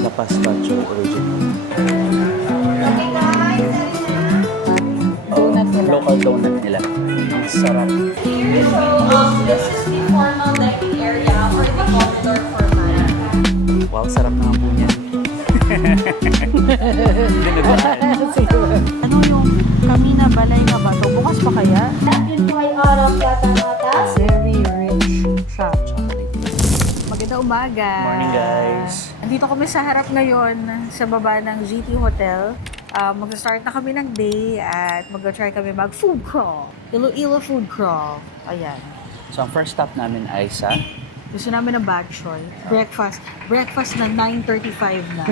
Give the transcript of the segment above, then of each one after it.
La Paspacho original. Donut nila. Local donut nila. Ang sarap. This is the formal dining area or the corridor format. Wow, sarap na po niya. Dinuguan. Ano yung Camina Balay na ba to? Bukas pa kaya? Natin po ay araw kata-kata. Very rich siya. Magandang umaga. Morning, guys. Andito kami sa harap ngayon sa baba ng GT Hotel. Mag-start na kami ng day at mag-try kami mag-food crawl. Iloilo food crawl. Ayan. So, ang first stop namin ay sa Gusto namin ng bak choy. Breakfast. Breakfast na 9:35 na.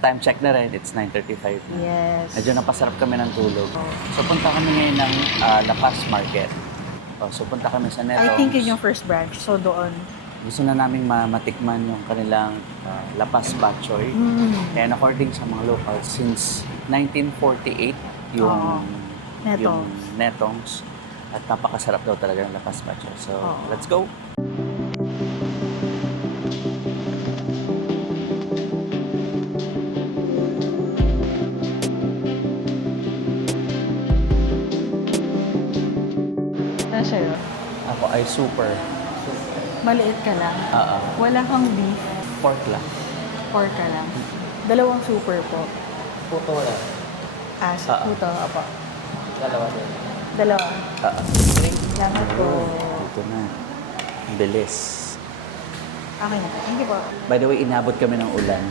time check na rin. It's 9:35 na. Yes. Medyo napasarap kami ng tulog. So, punta kami ngayon ng La Paz Market. So, punta kami sa Neto. I think yun yung first branch. So, doon. Gusto na namin matikman yung kanilang La Paz Bok Choy. And according sa mga locals, since 1948 yung Netong. yung Netongs. At napakasarap daw talaga ng La Paz Bok Choy. So, let's go! Ano sa'yo? Ako ay super. Maliit ka lang. Wala kang beef. Pork lang. Pork ka lang. Dalawang super po. Puto lang. Puto. Apo. Dalawa din. Dalawa. Salamat po. Ito na. Ang bilis. Okay na. Thank you po. By the way, inabot kami ng ulan.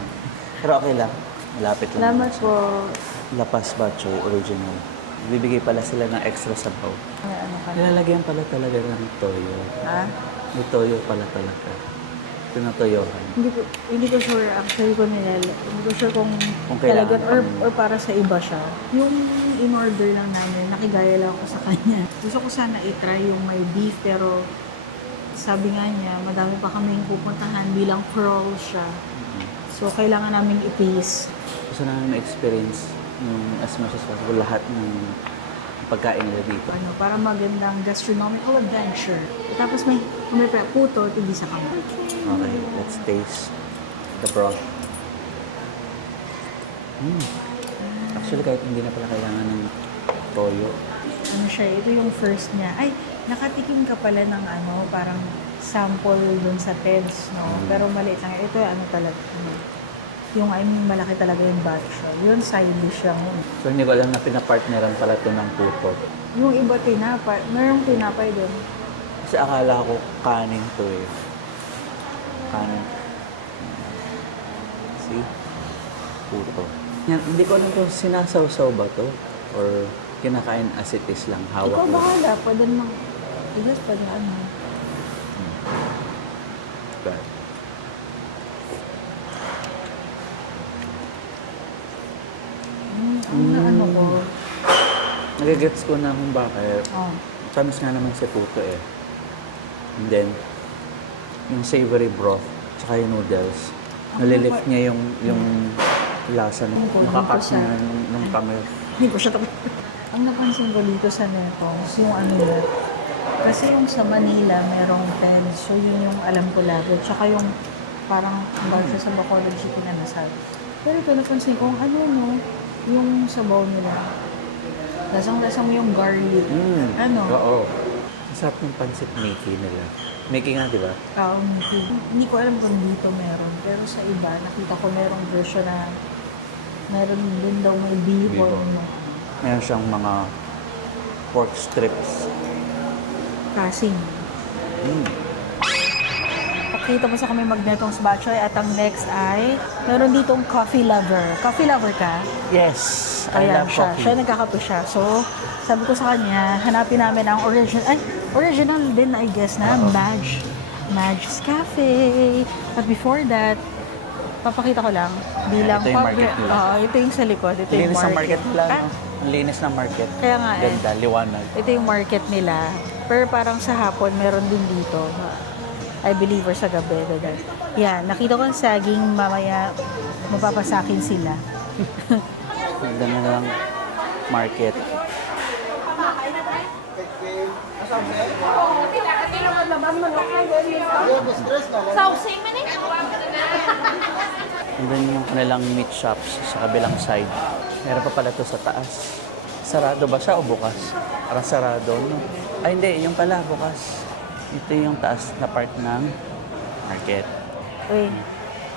Pero okay lang. Malapit lang. Salamat po. La Paz Bok Choy original. Bibigay pala sila ng extra sabaw. Ano ka na? Nilalagyan pala talaga ng toyo. Ha? May toyo pala talaga. Tinatoyohan. Hindi ko sure actually hindi ko sure kung kailangan talaga or para sa iba siya. Yung in-order lang namin, nakigaya lang ako sa kanya. Gusto ko sana i-try yung may beef pero sabi nga niya, madami pa kaming pupuntahan bilang crawl siya. So, kailangan namin i-taste. Gusto namin ma-experience yung as much as possible lahat ng pagkain nila dito. Para magandang gastronomical adventure. Tapos may puto, tigisa kami. Okay, let's taste the broth. Actually, kahit hindi na pala kailangan ng toyo. Ano siya, ito yung first niya. Ay, nakatikim ka pala ng parang sample dun sa TEDS, no? Pero maliit lang. Ito talaga. Yung malaki talaga yung batch. Yun, side dish lang yun. So, hindi ko alam na pinapartneran pala ito ng puto. Yung iba tinapay, mayroong tinapay dun. Kasi akala ko kanin to eh. Kanin. See? Puto. Yan, hindi ko alam kung sinasawsaw ba to or kinakain as it is lang, hawak Ikaw lang. bahala, pwede naman. Ilas pwede But, ano ko. nagigets ko na kung bakit. Oh. Chamis nga naman si puto eh. And then, yung savory broth, tsaka yung noodles, nalilift niya yung lasa ng nakakat niya ng tamil. Hindi ko siya tapos. Ang napansin ko dito sa Netong, yung nila. Kasi yung sa Manila, merong TEDS. So, yun yung alam ko lagi. Tsaka yung parang base sa Bacolod City na nasabi. Pero ito napansin ko, yung sabaw nila. Lasang-lasang yung garlic. Oo. Masarap yung pancit Mickey nila. Mickey nga, di ba? Hindi ko alam kung dito meron. Pero sa iba, nakita ko merong version na meron din daw may bihon. Meron siyang mga pork strips. Kasing. Pakita mo sa kami magnetong Bok Choy at ang next ay meron ditong coffee lover. Coffee lover ka? Yes! I Ayan love siya. coffee. Siya nagkakape siya. So, sabi ko sa kanya, hanapin namin ang original din I guess na Madge's Cafe. But before that, papakita ko lang bilang Ito yung market nila. ito yung sa likod. Ito yung Linis ng market. market nila, no? Ang linis ng market. Kaya nga Ganda, liwanag. Ito yung market nila. Pero parang sa hapon, meron din dito. I believe or sa gabi. Yan, nakita ko ang saging, mamaya mapapasakin sila. Ganda na lang market. Doon yung kanilang meat shops sa kabilang side. Meron pa pala to sa taas. Sarado ba siya o bukas? Parang sarado, no? Ay, hindi. Yung pala, bukas. Ito yung taas na part ng market. Uy,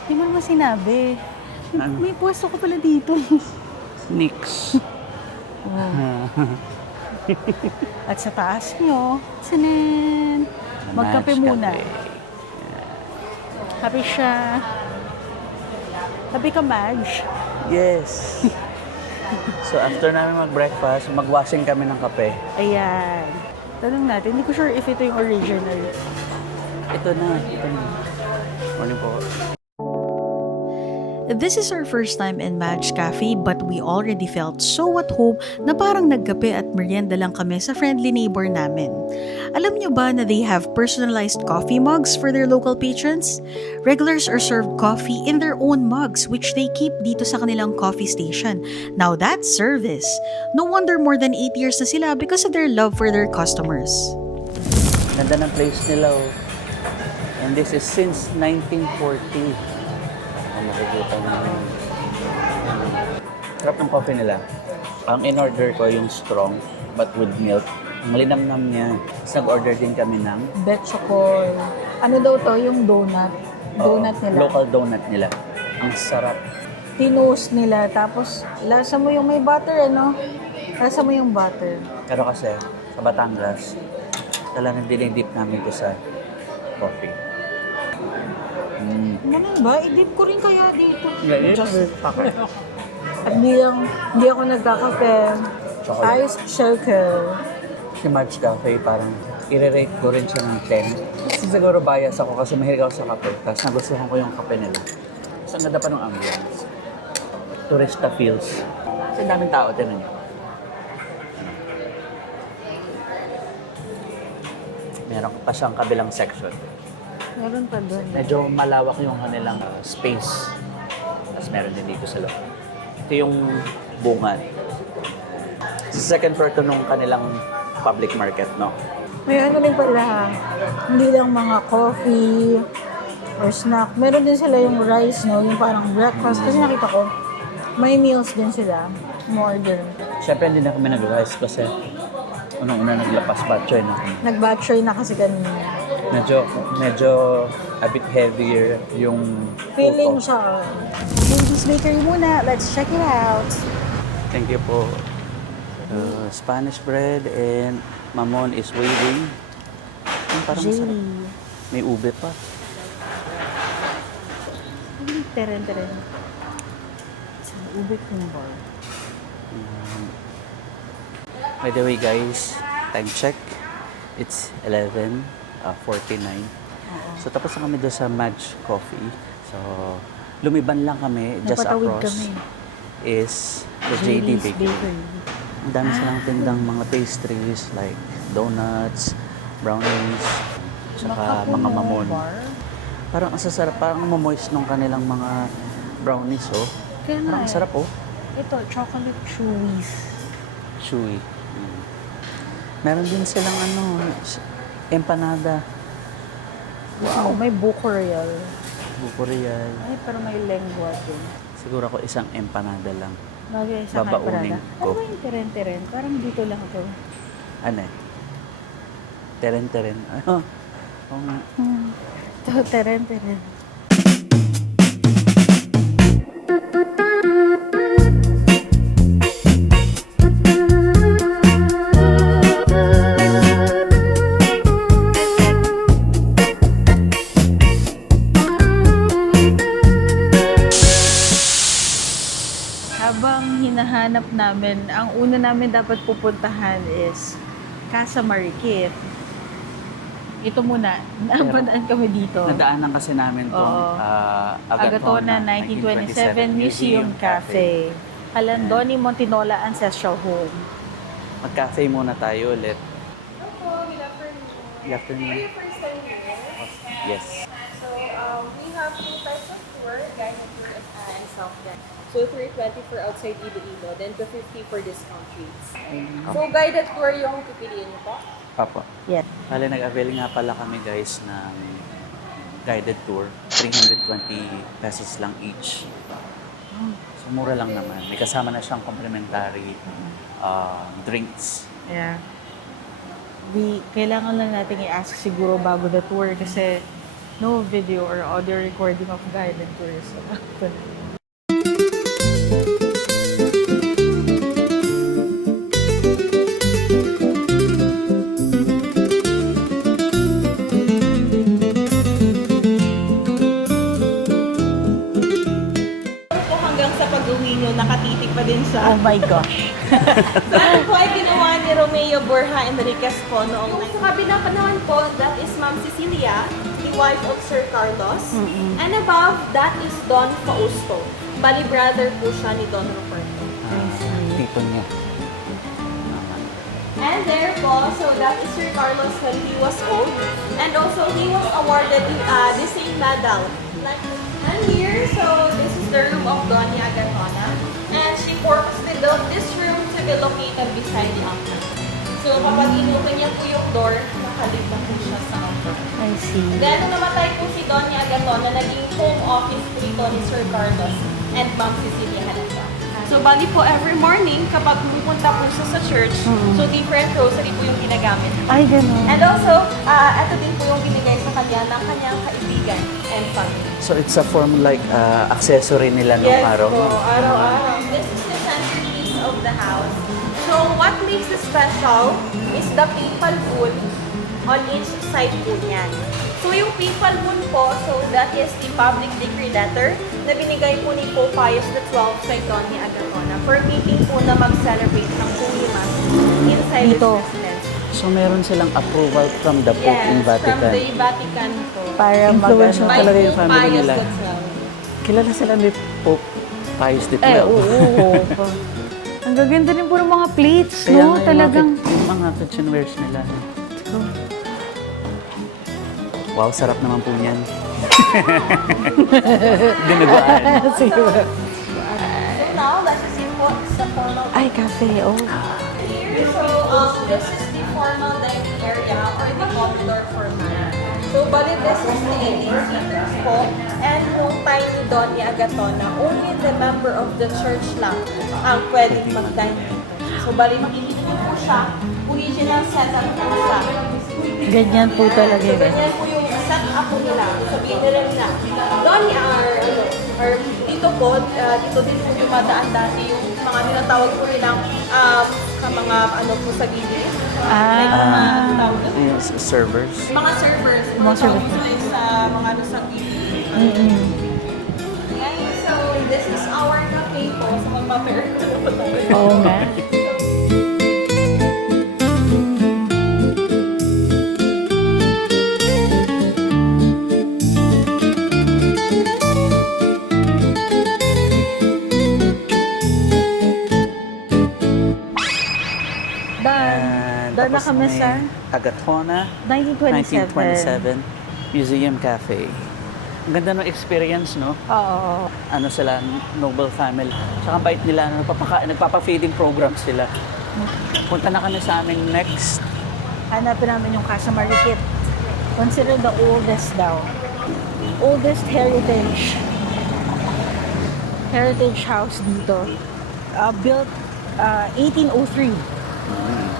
di mo naman sinabi. Ano? May pwesto ko pala dito. Nix. At sa taas nyo, sinin. Magkape Match muna. cafe. Happy siya. Happy ka, Madge? Yes. So, after namin mag-breakfast, mag-washing kami ng kape. Ayan. Tanong natin, hindi ko sure if ito yung original. Ito na. Morning po. This is our first time in Madge Cafe but we already felt so at home na parang nagkape at merienda lang kami sa friendly neighbor namin. Alam nyo ba na they have personalized coffee mugs for their local patrons? Regulars are served coffee in their own mugs which they keep dito sa kanilang coffee station. Now that's service. No wonder more than 8 years na sila because of their love for their customers. Ganda ng place nila, oh. And this is since 1940. Kung makikita mo. Sarap ng coffee nila. Ang in-order ko yung strong, but with milk. Ang linamnam niya. Tapos nag-order din kami ng Betchokol. Ano daw to? Yung donut. Donut nila. local donut nila. Ang sarap. Tinose nila. Tapos, lasa mo yung may butter, ano? Lasa mo yung butter. Pero kasi, sa Batangas, talagang dinidip namin ko sa coffee. Ano ba? I-dip ko rin kaya dito. Just packet. At hindi ako nagkakape. Chocolate. Ice circle. Si Madge Cafe, parang i-rate ko rin siya ng 10. Kasi siguro bias ako kasi mahilig ako sa kape. Tapos nagustuhan ko yung kape nila. Tapos ang ganda pa ng ambience. Turista feels. Kasi ang daming tao, tinan niyo. Meron pa siyang kabilang section. Meron pa doon. Medyo malawak yung kanilang space. Tapos meron din dito sa loob. Ito yung bungad. Sa second floor to nung kanilang public market, no? May ano rin pala, hindi lang mga coffee or snack. Meron din sila yung rice, no? Yung parang breakfast. Kasi nakita ko, may meals din sila. Order. Siyempre, hindi na kami nag-rice kasi unang-una naglapas batchoy na kami. Nag-batchoy na kasi kanina. Medyo a bit heavier yung Feeling puto. siya. Ladies Bakery muna. Let's check it out. Thank you po. Spanish bread and mamon is waiting. Yung parang Jelly. sarap. May ube pa. Teren. Sa ube ko na bar. By the way guys, time check. It's 11:49. So tapos na kami doon sa Madge Coffee. So lumiban lang kami just Napatawid across kami. is the JD Bakery. Ang dami silang tindang mga pastries like donuts, brownies, tsaka mga mamon. Parang ang sasarap, parang mamoist nung kanilang mga brownies, oh. Kaya Parang ang sarap, oh. Ito, chocolate chewies. Chewy. Meron din silang empanada. Wow, may buko royal. Buko real. Ay, pero may lengua din. Siguro ako isang empanada lang. Bagay sa Babaunin kaparada. ko. Ano ba yung teren-teren? Parang dito lang ito. Ano eh? Teren-teren. Ano? Oo nga. Ito, teren-teren. Habang hinahanap namin, ang una namin dapat pupuntahan is Casa Marikit. Ito muna, napadaan kami dito. Nadaanan kasi namin itong Oo. Agatona Agatona 1927 Museum Cafe. Calandoni Montinola Ancestral Home. Mag-cafe muna tayo ulit. Hello, good afternoon. Good afternoon. Are you first time here? Yes. So, we have two types of tour, guided tour and self-guided. So, 320 for outside Iloilo, then 250 for discount rates. So, guided tour yung pipiliin niyo po? Papa. Yes. Bale, nag-avail nga pala kami guys ng guided tour. 320 pesos lang each. So, mura lang naman. May kasama na siyang complimentary drinks. Yeah. Kailangan lang natin i-ask siguro bago the tour kasi no video or audio recording of guided tours. Po hanggang sa pag-uwi nyo, nakatitig pa din sa... Oh my gosh. So, ito po ay ginawa ni Romeo Borja Enriquez po noong... Yung sa kabilang panahon po, that is Ma'am Cecilia, the wife of Sir Carlos. And above, that is Don Fausto. Bali brother po siya ni Don Roberto. Tito niya. And there po, so that is Sir Carlos when he was old. And also, he was awarded the same medal. And here, so this is the room of Doña Agatona. And she purposely built this room to be located beside the altar. So kapag inupan niya po yung door, nakalip na po siya sa altar. I see. Then, nung namatay po si Doña Agatona, naging home office po ito ni Sir Carlos and Ma'am Cecilia Halata. So, bali po, every morning, kapag pupunta po siya sa church, so different rosary po yung ginagamit. Ay, ganun. And also, ito din po yung binigay sa kanya ng kanyang kaibigan and family. So it's a form like accessory nila nung Yes araw. po, araw-araw. This is the centerpiece of the house. So, what makes it special is the papal bull on each side po niyan. So, yung papal bull po, so that is the public decree letter na binigay po ni Pope Pius XII kay Doña Agatona, permitting po na mag-celebrate ng Holy Mass inside Dito. his residence. So meron silang approval from the Pope in Yes, from Vatican. the Vatican po. Para Influential mag-ano. By talaga yung Pope family Pius nila. XII. Kilala sila ni Pope Pius XII. Oo. Ang gaganda rin po ng mga plates, Kaya no? nga Talagang... yung mga kitchenwares nila. Wow, sarap naman po niyan. Dinuguan. So now, let's just see what's the formal Ay, cafe, oh. here. So, this is the formal dining area or the corridor for man. So, bali, this is the 18 seaters po. And nung time ni Doña Agatona, only the member of the church lang ang pwedeng mag-dine dito. So, bali, makikita niyo po siya. Original setup po siya. Ganyan po talaga So, yun. ganyan po yung setup po nila. Sabihin nila nila, Doña, or dito po, dito din po dumadaan dati yung mga tinatawag po nilang mga ano po sa gilid. Like mga tawag doon. Yung servers. Mga servers. Mga servers. So, sa mga ano sa gilid. Okay, so this is our cafe po. So magpapair ko na po tayo. Oo nga. Daan na Tapos kami may sa Agatona 1927. 1927 Museum Cafe. Ang ganda ng experience, no? Oo. Ano sila, noble family. Tsaka ang bait nila, nagpapa-feeding program sila. Punta na kami sa aming next. Hanapin namin yung Casa Marikit. Considered the oldest daw. Oldest heritage house dito. Built 1803.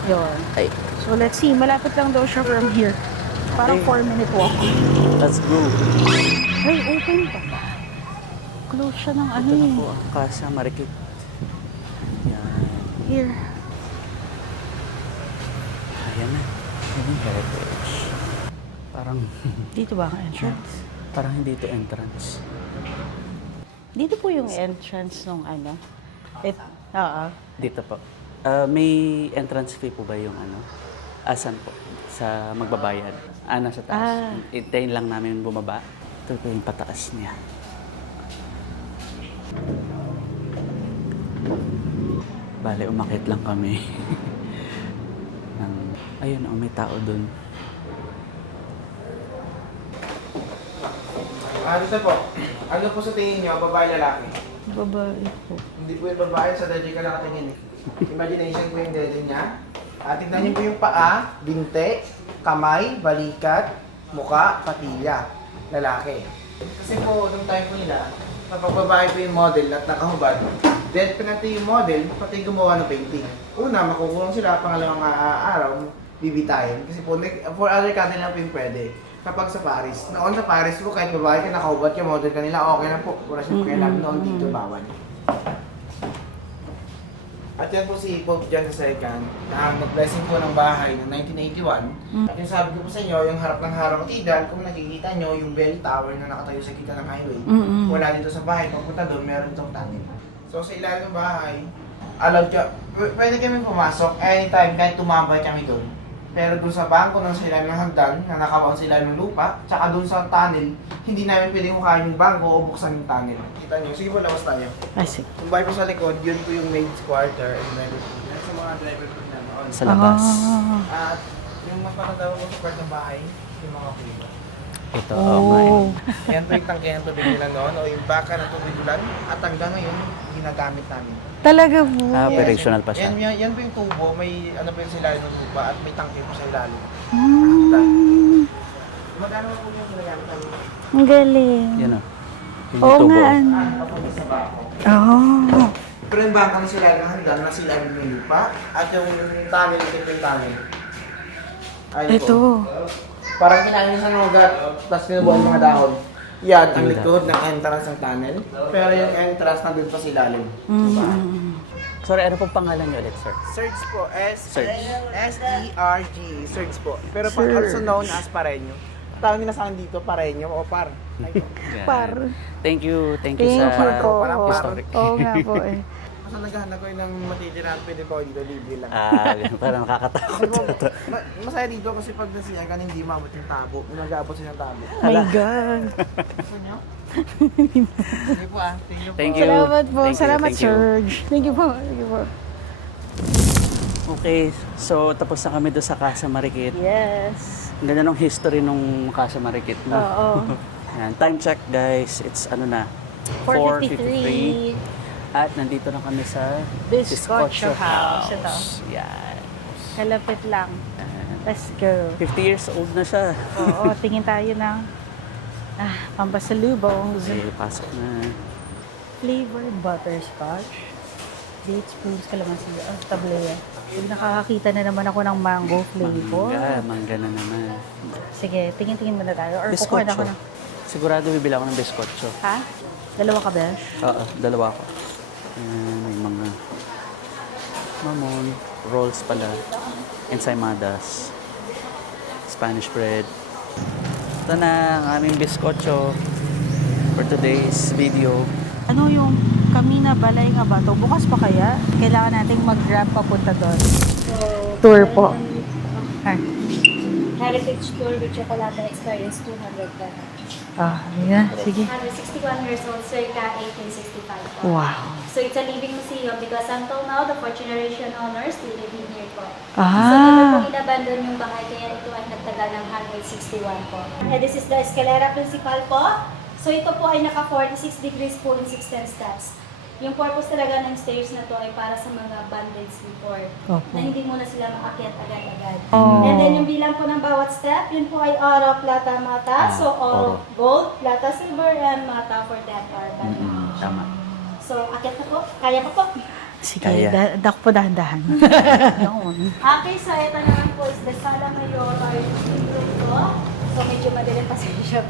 Yun. Ay, So let's see, malapit lang daw siya from here. Parang Okay. 4-minute walk. let's go. Ay, open pa. Close siya ng ano Ito na eh. po ang Casa Marikit. Yan. Here. Ayan na. Ayan yung heritage. Parang, Dito ba ang entrance? parang hindi ito entrance. Dito po yung entrance nung ano. Oo. Dito po. May entrance fee po ba yung ano? Asan po? Sa magbabayad. Nasa taas. Hintayin lang namin bumaba. Ito po yung pataas niya. Bale, umakit lang kami. Ayun, may tao dun. Gusto po, ano po sa tingin nyo, babae lalaki? Babae po. Hindi po yung babae, sa daddy ka lang tingin eh. Imagination po yung daddy niya. Tignan niyo po yung paa, binte, kamay, balikat, muka, patilya. lalaki. Kasi po, nung time po nila, kapag babae po yung model at nakahubad, then pinati yung model, pati gumawa ng painting. Una, makukulong sila, pangalawang araw, bibitayin. Kasi po, for other country lang po yung pwede. Kapag sa Paris, noon sa Paris po, kahit babae ka nakahubad ka, model ka nila, okay na po. Wala siyang pakialam noon dito, bawal. At yan po si Pope John II, nag-blessing po ng bahay noong 1981. At yung sabi ko po sa inyo, yung harap ng harang Tidan, kung nakikita nyo, yung bell tower na nakatayo sa kita ng highway, wala dito sa bahay, pagpunta doon, meron itong tunnel. So sa ilalim ng bahay, allowed ka, pwede kami pumasok anytime, kahit tumambay kami doon. Pero doon sa bangko ng sa ilalim ng hagdan, na nakabaon sa ilalim ng lupa, tsaka doon sa tunnel, hindi namin pwedeng hukayin yung bangko o buksan yung tunnel. Kita nyo, sige po, labas tayo. I see. Yung bahay po sa likod, yun po yung maid's quarter and driver po. Yan sa mga driver po naman. Sa labas. At yung mas matanda po sa part ng bahay, yung mga kuya. Ito, nga eh. Yan po yung tangke ng tubig nila noon o yung baka ng tubig ulan at hanggang ngayon, ginagamit namin. Talaga po. Operational pa siya. Yan po yung tubo, may ano po yung sa ilalim ng lupa at may tangke po sa ilalim. Magkano po yung ginagamit namin? Ang galing. Yan o. Oo nga. Papunta sa bako. Oo. Pero yung bangka na sila ng hanggang nasa ilalim ng lupa at yung tunnel, ito yung tunnel. Ayun po. Ito. Parang kinain niya sa nugat, tapos pinubuan mga dahon. Yan, ang likod ng entrance ng tunnel. Pero yung entrance nandun pa sa ilalim. Sorry, ano pong pangalan niyo ulit, sir? Search po, Search. S-E-R-G, search po. Pero also known as Pareño. Tawag nila sa akin dito, Pareño o Par. Yan. Par. Thank you Thank sa you po. Parang historic. Oo nga po eh. Basta naghahanap ko yun ng matitirahan, pwede po dito, libre lang. Parang nakakatakot. Masaya dito kasi pag nasiya ka, hindi maabot yung tabo. Nag-aabot siya ng tabo. My God. Gusto nyo? Sige po thank you po. Thank you. Salamat po. Thank you, Salamat, thank you. Serge. Thank you po. Thank you po. Okay, so tapos na kami doon sa Casa Marikit. Yes. Ang ganda ng history nung Casa Marikit, no? Oo. Ayan, time check guys, it's ano na? 4:53. At nandito na kami sa Bizcocho House. Ito. Yan. Kalapit lang. Ayan. Let's go. 50 years old na siya. Oo, tingin tayo ng pampasalubong. Okay, pasok na. Flavored butterscotch. Dates, prunes, kalamansi. Tablea. Nakakakita na naman ako ng mango flavor. Mangga na naman. Sige, tingin-tingin muna tayo. Or kukuha na ako Biscocho. ng... Sigurado bibili ako ng biscocho. Ha? Dalawa ka, Besh? Oo, dalawa ako. Ayan, may mga mamon, rolls pala, ensaimadas, Spanish bread. Ito na ang aming biscocho for today's video. Ano yung Camina Balay nga ba to? Bukas pa kaya? Kailangan nating mag-grab papunta doon. Tour po. Heritage tour with chocolate experience 200 ka. Yeah. Sige. 161 years old, circa 1865 po. Wow. So it's a living museum because until now, the fourth generation owners still living here po. So Ah. dito po inabandon yung bahay kaya ito ay nagtagal ng 161 po. And this is the escalera principal po. So ito po ay naka 46 degrees po in 16 steps. Yung purpose talaga ng stairs na to ay para sa mga bandits before. Opo. Na hindi muna sila makakyat agad-agad. Oh. And then yung bilang po ng bawat step, yun po ay oro, plata, mata. So oro, gold, plata, silver, and mata for death or bad luck. Tama. So akyat na po. Kaya pa po. Sige, Kaya. dak po dahan-dahan. Noon. Okay, so ito naman po is the sala mayor or yung room ko. So medyo madilim pa sa shop.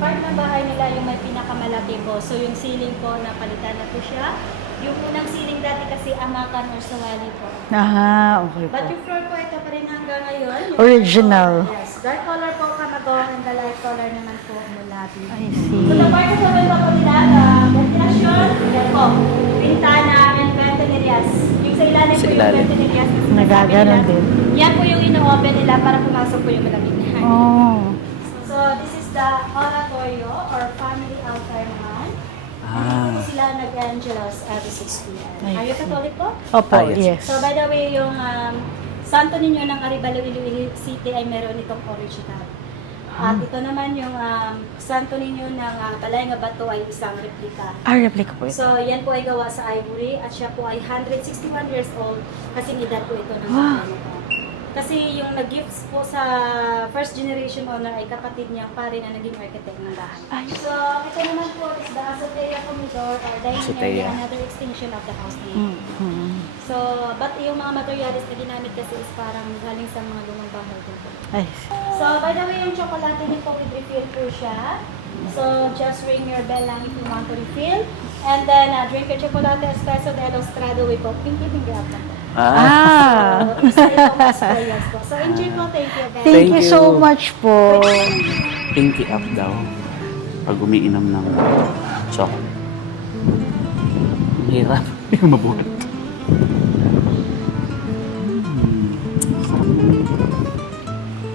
Part ng bahay nila yung may pinakamalaki po. So yung ceiling po, napalitan na po siya. Yung unang ceiling dati kasi amakan or sawali po. Ah, okay po. But yung floor po, ito pa rin hanggang ngayon. Yung Original. dark color, yes. Dark color po kamago and the light color naman po mulabi. I So see. the part of the window po nila, ventilation, yan po. Pintana and ventilarias. Yung sa ilalim Sa po yung ilalim. ventilarias. Kasi Nagaganon sabi din. nila, yan po yung ino-open nila para pumasok po yung malamig na hangin. Oh. So this is the oratorio or family altar naman. Dito po sila nag-angelos every 6 p.m. I Are you see. Catholic po? Opo, yes. yes. So by the way, yung santo ninyo ng Aribalo, Iloilo City ay meron itong original. At ito naman yung santo ninyo ng Balay nga Bato ay isang replika. Replica po ito. So yan po ay gawa sa ivory at siya po ay 161 years old kasi edad po ito ng Wow. bahay nito. Kasi yung nag-gifts po sa first generation owner ay kapatid niyang pare na naging architect ng bahay. So, ito naman po is the Azotea Comedor or dining Azotea. area, another extension of the house na yun. So, but yung mga materials na ginamit kasi is parang galing sa mga lumang bahay din po. Ay, So, by the way, yung chocolate din po with refill po siya. So, just ring your bell lang if you want to refill. And then, drink your chocolate espresso de Estrado with po. Pinky finger up lang po. ah, So, isa itong experience po. So, enjoy po. Thank you guys. thank Thank you you. so much po. Pinky up daw. Pag umiinom ng chocolate. Ang hirap. Hindi ko mabuhat.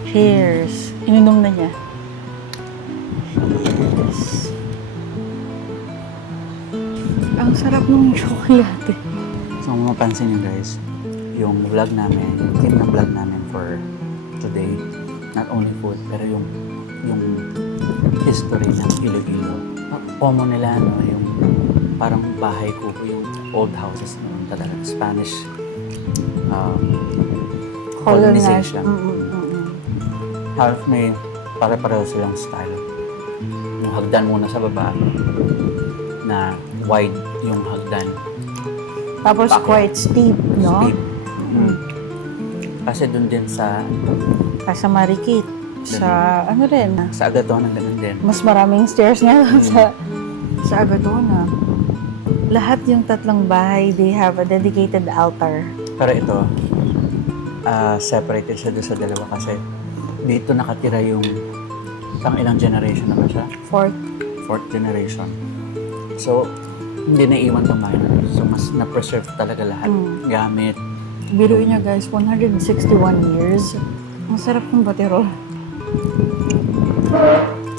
Cheers. Ininom na niya. Cheers. Ang sarap ng tsokolate. So kung mapansin nyo guys, yung vlog namin, yung team na vlog namin for today, not only food, pero yung history ng Iloilo. Common nila, no, yung parang bahay kubo, yung old houses noon talaga, Spanish colonization. Halos may pare-pareho silang style. Yung hagdan muna sa baba, na wide yung hagdan. Tapos Bakit? quite steep, no? Steep. Kasi dun din sa Sa Marikit. Sa ano rin, Agatona, ganun din. mas maraming stairs nga doon sa Agatona. Lahat yung tatlong bahay, they have a dedicated altar. Pero ito, separated siya doon sa dalawa kasi dito nakatira yung pang ilang generation na ba siya? Fourth generation. So, hindi naiwan tong bahay na to. So, mas na-preserve talaga lahat. Gamit. Biruin niyo guys, 161 years. Ang sarap ng baterol.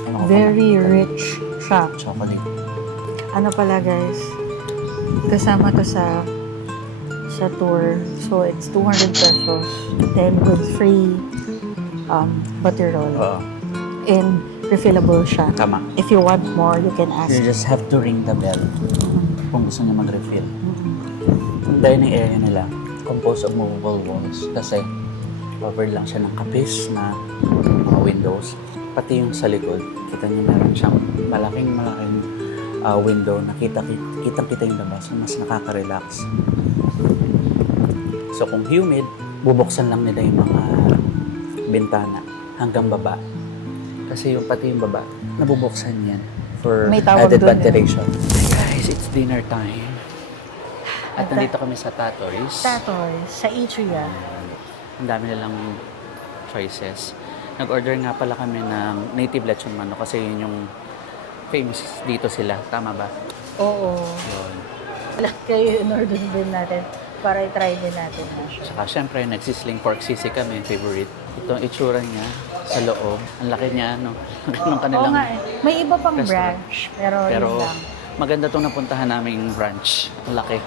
Ano ko Very rich siya. chocolate. Ano pala guys, kasama to sa tour. So it's 200 pesos. Then with free butterroll. Oo. And refillable siya. Tama. If you want more, you can ask. You just have to ring the bell kung gusto niya mag-refill. Yung dining area nila, composed of movable walls kasi covered lang siya ng kapis na mga windows. Pati yung sa likod, kita niyo meron siyang malaking window na kitang-kita yung labas. So, mas nakaka-relax. So kung humid, bubuksan lang nila yung mga bintana hanggang baba. Kasi yung pati yung baba, nabubuksan yan for May tawag added dun, ventilation. Guys, it's dinner time. At nandito kami sa Tatoy's. Tatoy, sa Atria. Ang dami nilang choices. Nag-order nga pala kami ng native lechon manok kasi yun yung famous dito sila. Tama ba? Oo. Yun. Lahat kayo in-order din natin para i-try din natin na siya. Saka syempre, nagsisling pork sisig kami, favorite. Ito ang itsura niya sa loob. Ang laki niya, no? Ganun Oo kanilang nga eh. May iba pang restaurant. branch, pero Pero yun lang. maganda itong napuntahan naming branch. Ang laki.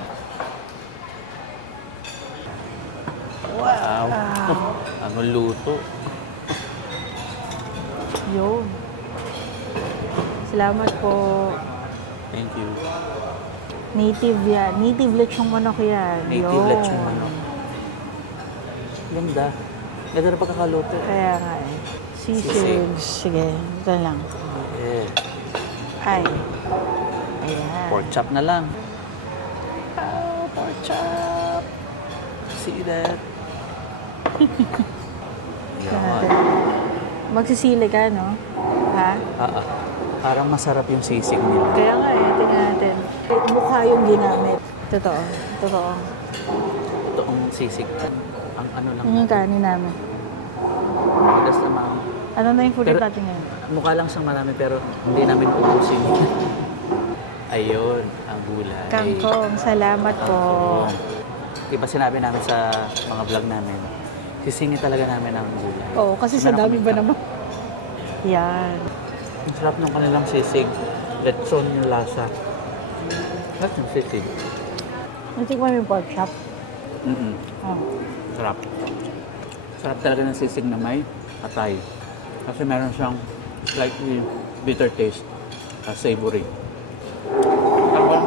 Wow! Ang luto. Yun. Salamat po. Thank you. Native yan. Native lechong manok yan. Native Yun. lechon manok. Ganda. Ganda na pagkakaluto. Kaya nga eh. Sisig. Sisig. Sige, ito lang. Eh, Ay. Ayan. pork chop na lang. Oh, pork chop. See that? Natin. Magsisili ka, no? Ha? Parang masarap yung sisig nila. Kaya nga eh. Tingnan natin. Mukha yung ginamit. Totoo. Totoo. Toong sisig. Ang ano lang. Yun yung kanin namin. Magas naman. Ano na yung food Pero- natin ngayon? Mukha lang siyang marami pero hindi namin ubusin. Ayun, ang gulay. Kangkong. Salamat po. Diba sinabi namin sa mga vlog namin, sisingit talaga namin ang gulay. Oo, kasi sa Meron dami kaming ba naman? Yan. Ang sarap ng kanilang sisig. Letson yung lasa. Sarap yung sisig. Natikman mo yung pork chop. Oh. Sarap. Sarap talaga ng sisig na may atay. Kasi meron siyang slightly bitter taste. Savory.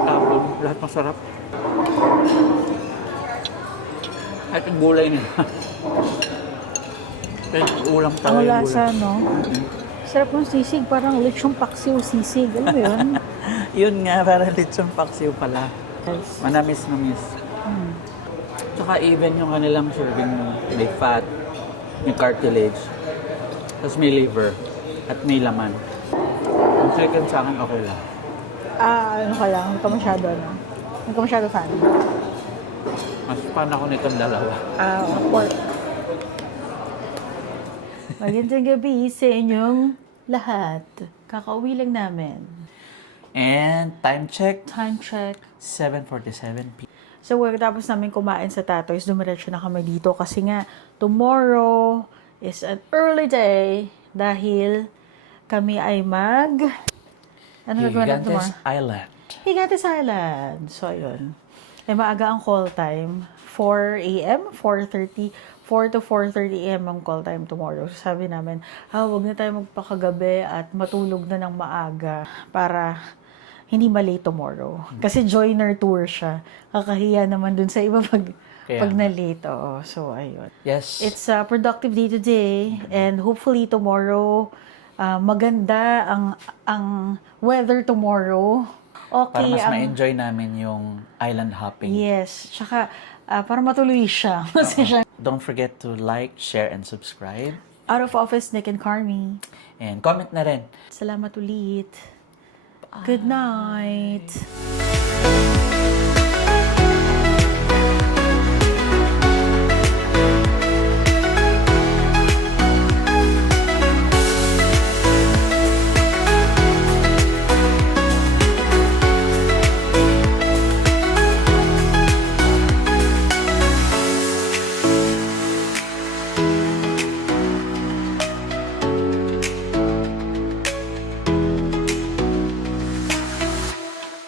Tapon. Lahat masarap. At yung gulay nila. Ulam Ang tayo. lasa, no? Sarap ng sisig, parang lechong paksiw sisig. Alam mo yun? Yun nga, parang lechon paksiw pala. Guys. Manamis-namis. Tsaka even yung kanilang serving, may fat, may cartilage, tapos may liver, at may laman. Yung chicken sa akin, okay lang. Ano ka lang, hindi ka masyado, ano? Hindi ka masyado fan. Mas fan ako nitong dalawa. Pork. Magandang gabi sa inyong lahat. Kakauwi lang namin. And time check, Time check. 7:47 p.m. So, tapos namin kumain sa Tatoy's, dumiretso na kami dito kasi nga, tomorrow is an early day dahil kami ay ano nagawa natin tomorrow? Gigantes Island. Higates Island. So, ayun. Eh, maaga ang call time. 4 a.m., 4:30, 4 to 4:30 a.m. ang call time tomorrow. So, sabi namin, wag na tayo magpakagabi at matulog na ng maaga para hindi ma-late tomorrow. Kasi joiner tour siya. Kakahiya naman dun sa iba pag Kaya na-late. Oo. So, ayun. Yes. It's a productive day today and hopefully tomorrow maganda ang weather tomorrow. para Okay. mas ma-enjoy namin yung island hopping. Yes. Tsaka para matuloy siya. Kasi siya. Don't forget to like, share, and subscribe. Out of office, Nick and Carmi. And comment na rin. Salamat ulit. Good night.